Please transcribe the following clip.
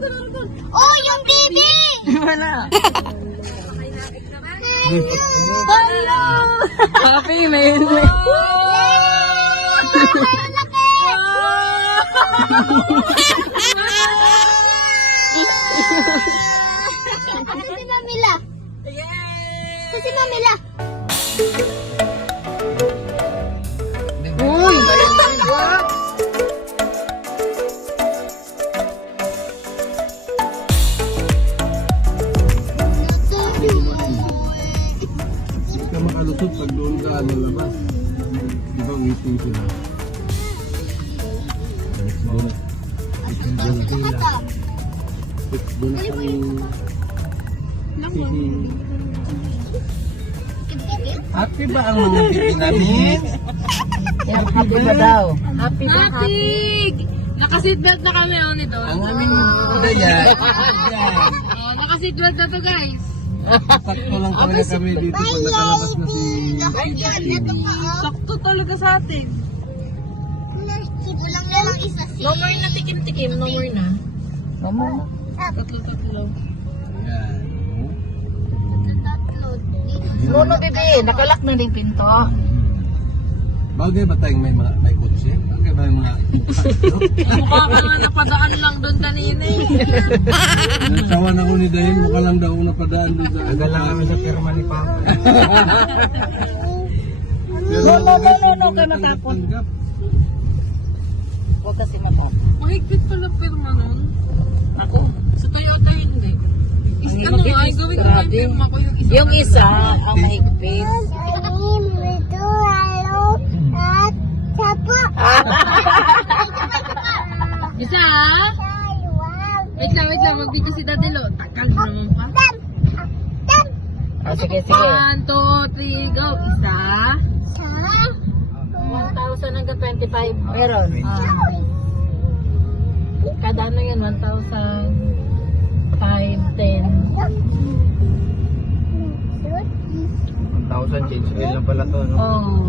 Oh, yung baby! Wala. Hello! Happy, may Si Mamila. Si Mamila. Uy! Hindi ka makalusot pag doon ka lalabas. Di ba ngiti sila? Doon happy ba ang mga baby namin? Happy ba daw? Happy! Naka-seatbelt na kami, oh, nito. Ang aming budaya. Oh, naka-seatbelt na to, guys. Sakto lang talaga kami dito pag nakalabas na si Sakto talaga sa atin. Kulang na lang isa si... No more na tikim-tikim, no more na. Mama. Tatlo. Yan. Tatlo. Nuno, bibi. Nakalak na din pinto. Bagay ba tayong may kotse? Bagay ba yung mga Mukha ka nga napadaan lang doon kanina eh. nagsawa na ko ni Dahin, mukha lang daw napadaan doon sa agad lang kami sa firma ni Papa. No, kaya matapon. Huwag kasi matapon. Mahigpit pala pirma nun. Ako. Sa Toyota hindi. Ano nga, ay gawin ko yung pirma ko yung isa. Yung isa, ang mahigpit. Isa ha? Wait lang, magbito si Dadelo. Takal mo naman pa. Sige. 1, 2, 3, go. Isa. 1,000 hanggang 25. Meron. Kada ano yun? 1,000, 5, 10. 1,000 change bill lang pala to, no? Oh.